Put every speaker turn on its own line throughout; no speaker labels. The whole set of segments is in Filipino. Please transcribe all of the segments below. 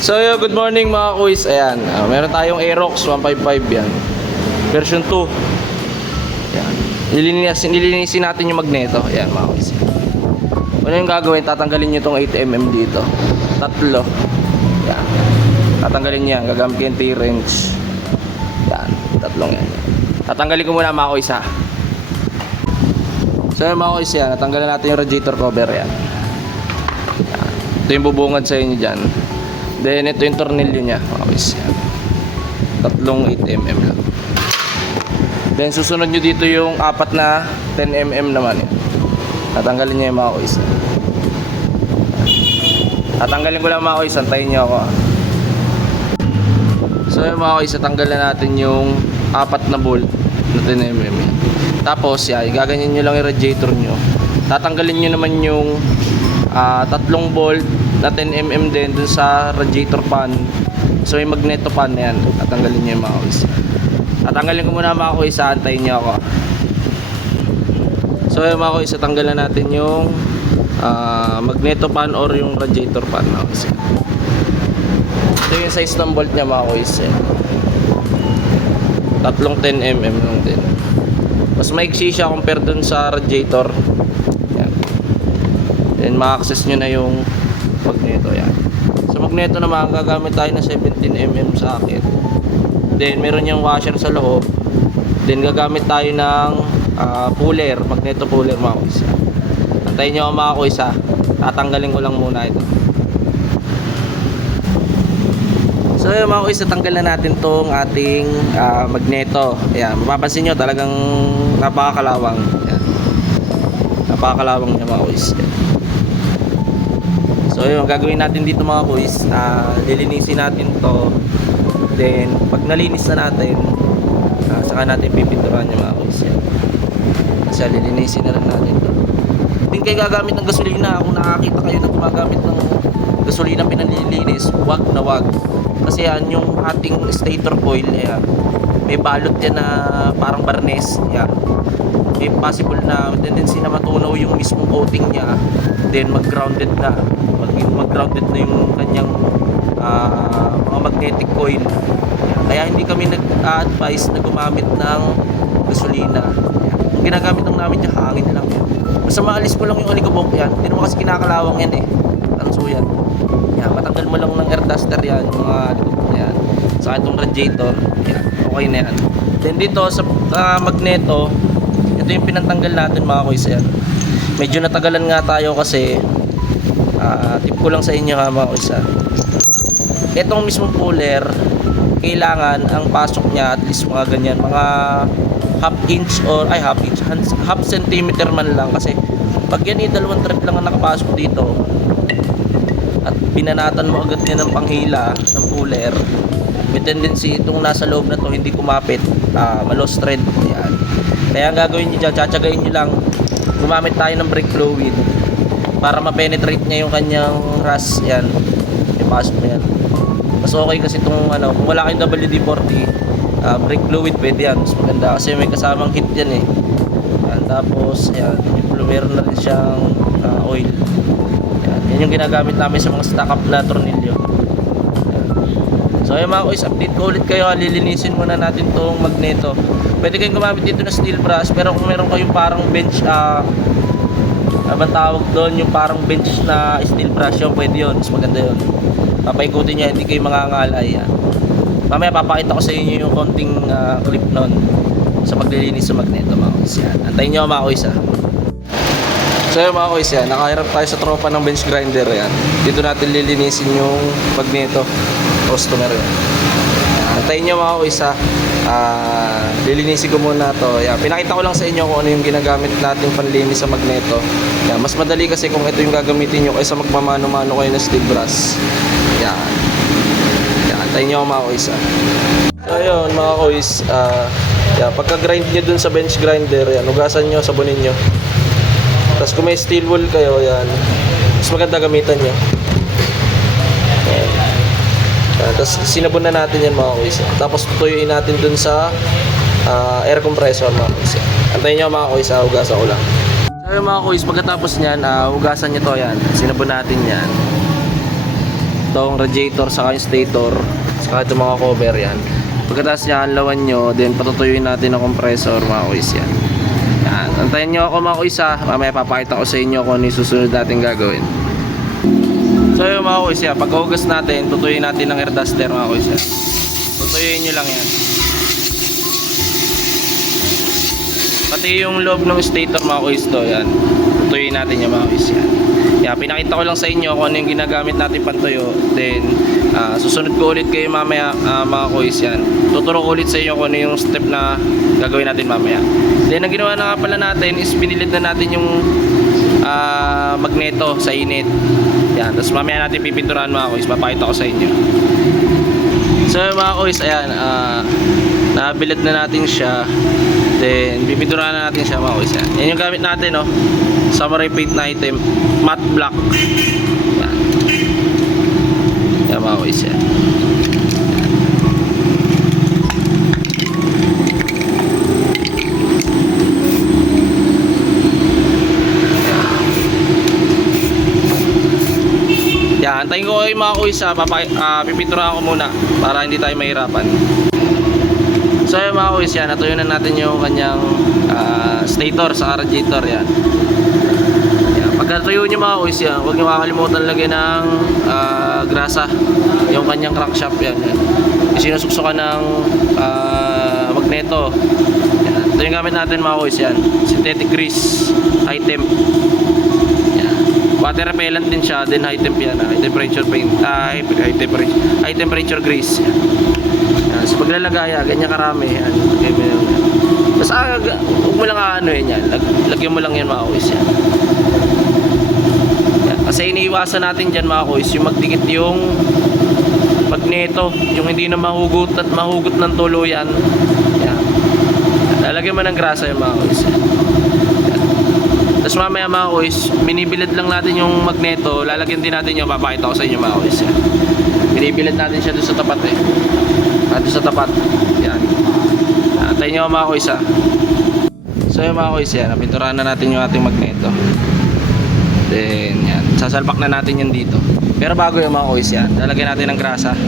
So yo, good morning mga kuis. Ayan, ah, meron tayong Aerox 155 yan. Version 2. Ayan. Nilinisin, nilinisin natin yung magneto. Ayan mga kuis. Ano yung gagawin? Tatanggalin nyo itong 8mm dito. Tatlo. Ayan. Tatanggalin nyo yan. Gagamit yung T-wrench. Ayan. Tatlong yan. Tatanggalin ko muna mga kuis ha. So yun mga kuis yan. Natanggalan natin yung radiator cover yan. Ayan. Ito yung bubungad sa inyo dyan. Then ito yung tornilyo niya. mga kuis. Yan. Tatlong 8mm lang. Then susunod nyo dito yung apat na 10mm naman. Yan. Tatanggalin nyo yung mga kuis. Tatanggalin ko lang mga kuis. Antayin nyo ako. ah. So yung mga kuis, tatanggalin natin yung apat na bolt na 10mm. yan. Tapos yan, gaganyan nyo lang yung radiator nyo. Tatanggalin nyo naman yung ah, tatlong bolt na 10mm din dun sa radiator pan. So yung magneto pan na yan, tatanggalin nyo yung mga kuis. Tatanggalin ko muna mga kuis, antayin nyo ako. So yung mga kuis, tatanggalan natin yung ah, magneto pan or yung radiator pan mga kuis. Ito yung size ng bolt niya mga kuis. Eh. Tatlong 10mm lang din. Mas maiksi siya compare dun sa radiator. Yan. Then ma-access nyo na yung magneto yan. Sa magneto naman gagamit tayo ng 17mm sa akin. Then meron yung washer sa loob. Then gagamit tayo ng ah, puller, magneto puller mga kuis. Yan. Antayin nyo mga kuis ha. Tatanggalin ko lang muna ito. So yun mga kuis, natanggal na natin tong ating ah, magneto. Ayan, mapapansin nyo talagang napakakalawang. Ayan. Napakakalawang niya mga kuis. So yun, gagawin natin dito mga kuis, ah, lilinisin natin to. Then, pag nalinis na natin, ah, saka natin pipinturan yung mga kuis. Ayan. Kasi lilinisin na rin natin to. Hindi kayo gagamit ng gasolina. Kung nakakita kayo na gumagamit ng gasolina pinalilinis, wag na wag. Kasi yan, yung ating stator coil, ayan, may balot yan na parang barnes. Yan. May possible na tendency na matunaw yung mismong coating niya. Then mag-grounded na. Mag- Mag-grounded na yung kanyang ah, mga magnetic coil. Kaya hindi kami nag-advise na gumamit ng gasolina. Ang ginagamit lang namin yung hangin lang yan. Basta maalis mo lang yung alikabok yan. Hindi naman kasi kinakalawang yan eh. Tanso yan. Yan, matanggal mo lang ng air duster yan, yung mga alikabok na yan. Sa itong radiator, yan, okay na yan. Then dito sa ah, magneto, ito yung pinantanggal natin mga yan. Medyo natagalan nga tayo kasi ah, tip ko lang sa inyo ha mga kuys ha. Itong mismong puller, kailangan ang pasok niya at least mga ganyan, mga half inch or ay half inch, half centimeter man lang kasi pag yan eh, dalawang thread lang ang nakapasok dito at binanatan mo agad yan ng panghila ng puller may tendency itong nasa loob na to hindi kumapit uh, malos thread yan kaya ang gagawin nyo dyan tsatsagain nyo lang. Gumamit tayo ng brake fluid para ma-penetrate niya yung kanyang rust. Yan. Ipasok mo yan. Mas okay kasi itong ano kung wala kayong WD-40 ah, brake fluid pwede yan. Mas maganda. Kasi may kasamang heat yan eh. Yan, tapos yan. Meron na rin siyang ah, oil. Yan, yan yung ginagamit namin sa mga stock up na tornilyo. So ayun mga kuys, update ko ulit kayo. Lilinisin muna natin tong magneto. Pwede kayong gumamit dito ng steel brush, pero kung meron kayong parang bench, ah, uh, ano tawag doon, yung parang bench na steel brush yun, pwede yun. Mas maganda yun. Papaikutin nyo, hindi kayo mangangalay. Yan. Mamaya papakita ko sa inyo yung konting ah, clip nun sa paglilinis sa magneto mga. Yan. Antayin nyo mga kuys ha. So yun mga kuys yan, nakaharap tayo sa tropa ng bench grinder yan. Dito natin lilinisin yung magneto customer yan. Antayin nyo mga kuys ha. Ah, lilinisin ko muna to. Yan. Pinakita ko lang sa inyo kung ano yung ginagamit natin panlinis sa magneto. Yan. Mas madali kasi kung ito yung gagamitin nyo kaysa magmamano-mano kayo ng steel brush. Yan. Yan. Antayin nyo mga kuys ha. So yun mga kuys, ah, yan. pagka-grind nyo dun sa bench grinder, yan, ugasan nyo, sabunin nyo. Tapos kung may steel wool kayo, yan. Mas maganda gamitan nyo. Yan. Yan. Tapos sinabon na natin yan mga kuys. Tapos tutuyuin natin dun sa ah, air compressor mga kuys. Antayin nyo mga kuys, ah, hugasan ko lang. So mga kuys, pagkatapos nyan, ah, hugasan nyo to yan. Sinabon natin yan. tong radiator saka yung stator saka itong mga cover yan pagkatapos niya lawan nyo then patutuyuin natin ang compressor mga kuys yan yan antayin nyo ako mga kuys ha mamaya papakita ko sa inyo kung ano yung susunod natin gagawin so yun mga kuys yan pagkahugas natin tutuyuin natin ng air duster mga kuys yan tutuyuin nyo lang yan pati yung loob ng stator mga kuys to yan tutuyuin natin yung mga kuys yan yan, pinakita ko lang sa inyo kung ano yung ginagamit natin pantuyo. Then, ah, susunod ko ulit kayo mamaya ah, mga kuys yan. Tuturo ko ulit sa inyo kung ano yung step na gagawin natin mamaya. Then, ang ginawa na nga pala natin is binilid na natin yung magneto sa init. Yan, tapos mamaya natin pipinturahan mga kuys. Papakita ko sa inyo. So mga kuys, ayan, ah, nabilad na natin siya. Then, pipinturahan na natin siya mga kuys. Yan, yan yung gamit natin, no. Samurai paint na item, matte black. Yan. Yan mga yan. Yan, antayin ko kayo mga kuys ha, Papa, ah, pipinturahan ko muna para hindi tayo mahirapan. So yun mga kuys, yan, natuyo na natin yung kanyang ah, stator sa radiator yan. yan. Pag natuyo nyo mga kuys yan, huwag nyo makakalimutan lagyan ng ah, grasa yung kanyang crankshaft yan. yan. Sinusuksukan ng ah, magneto. Yan. Ito yung gamit natin mga kuys yan. Synthetic grease, high temp. Yan. Water repellent din siya, then high temp yan, high temperature paint, ah, high, temperature, high temperature grease. Yan. Yan. So paglalagay, ah, ganyan karami, yan. Mo yan. Ah, huwag mo lang ano yun yan, Lag, lagyan mo lang yan mga kuys yan. yan. Kasi iniiwasan natin dyan mga kuys, yung magdikit yung magneto, yung hindi na mahugot at mahugot ng tuluyan. Yan. Lalagyan mo ng grasa yung mga. Yan. Tapos mamaya mga kuys, binibilad lang natin yung magneto, lalagyan din natin yung papakita ko sa inyo mga kuys. Yan. Natin siya doon sa tapat eh. Ah, doon sa tapat. Yan. Antayin nyo mga kuys ah. So yung mga kuys yan, napinturahan na natin yung ating magneto. Then yan, sasalpak na natin yan dito. Pero bago yung mga kuys yan, lalagyan natin ng grasa.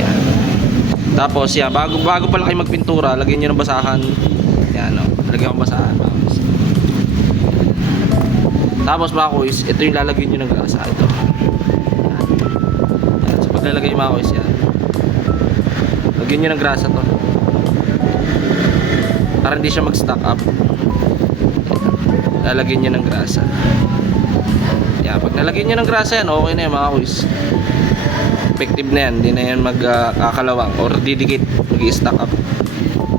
Yan. Tapos yan, bago, bago pala kayo magpintura, lagyan nyo ng basahan. Yan o, lagyan ng basahan. Tapos mga kuys, ito yung lalagyan nyo ng grasa. Ito. Yan. Yan. So paglalagay mga kuys yan. Lagyan nyo ng grasa to. Para hindi siya mag-stack up. Yan. Lalagyan nyo ng grasa. Yan. Pag nalagyan nyo ng grasa yan, okay na yan mga kuys. Effective na yan. Hindi na yan magkakalawang or didikit. Mag-stack up.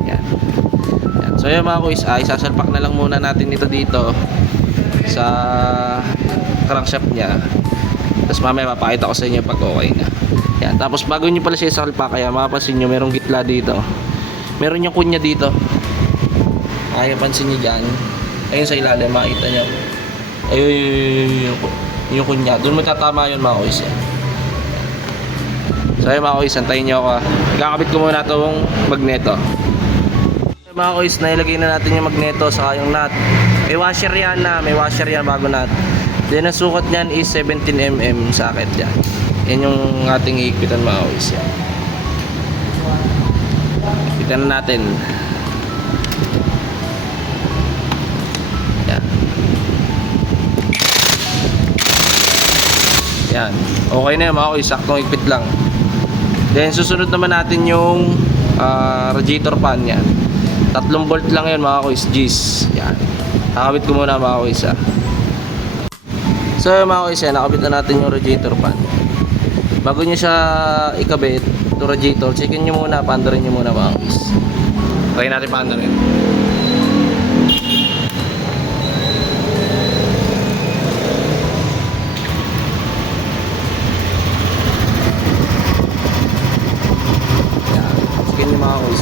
Yan. Yan. So yun mga kuys, ay sasalpak na lang muna natin ito dito sa crankshaft niya. Tapos mamaya papakita ko sa inyo pag okay na. Yan. Tapos bago nyo pala siya salpa, kaya mapapansin nyo, merong gitla dito. Meron yung kunya dito. Kaya pansin nyo dyan. Ayun sa ilalim, makita nyo. Ayun, yung, yung, yung, yung kunya. Doon mo tatama yun mga kuys. Yan. So ayun mga kuys, antayin nyo ako. ah. Kakabit ko muna itong magneto. Mga kuys, nailagay na natin yung magneto saka yung nut. May washer yan na, may washer yan bago nut. Then ang sukat niyan is 17mm sa akin yan. Yan yung ating iikpitan mga kuys. Yan. Na natin. Yan. Yan. Okay na yun mga kuys, saktong ikpit lang. Then susunod naman natin yung ah, radiator fan yan. Tatlong bolt lang yun mga kuys, G's. Yan. Nakabit ko muna mga kuys ah. So yun, mga kuys, yan, nakabit na natin yung radiator fan. Bago nyo siya ikabit, ito radiator, checkin nyo muna, pandarin nyo muna mga kuys. Try natin pandarin. Yan, checkin nyo mga kuys.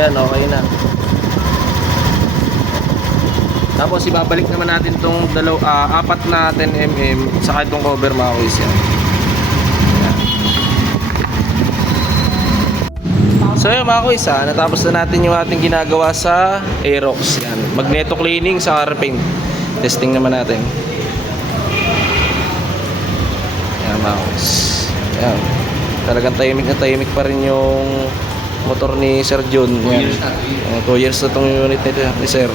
So yan, okay na. Tapos ibabalik naman natin tong dalaw, ah, apat na 10mm saka itong cover mga kuys yan. Yan. So yun mga kuys ha, natapos na natin yung ating ginagawa sa Aerox. Yan. Magneto cleaning sa repaint. Testing naman natin. Yan. mga boys. Ayan. Talagang tahimik na tahimik pa rin yung motor ni Sir John. Yan. 2 years na itong unit nito ni Sir.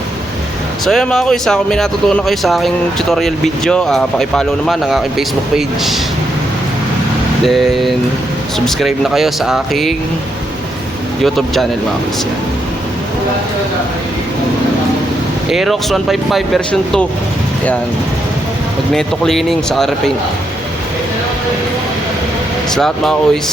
So yun mga kuys, kung may natutunan kayo sa aking tutorial video, ah, pakipollow naman ang aking Facebook page. Then, subscribe na kayo sa aking YouTube channel mga kuys. Yan. Aerox 155 version 2. Yan. Magneto cleaning sa R paint. Salamat mga kuys.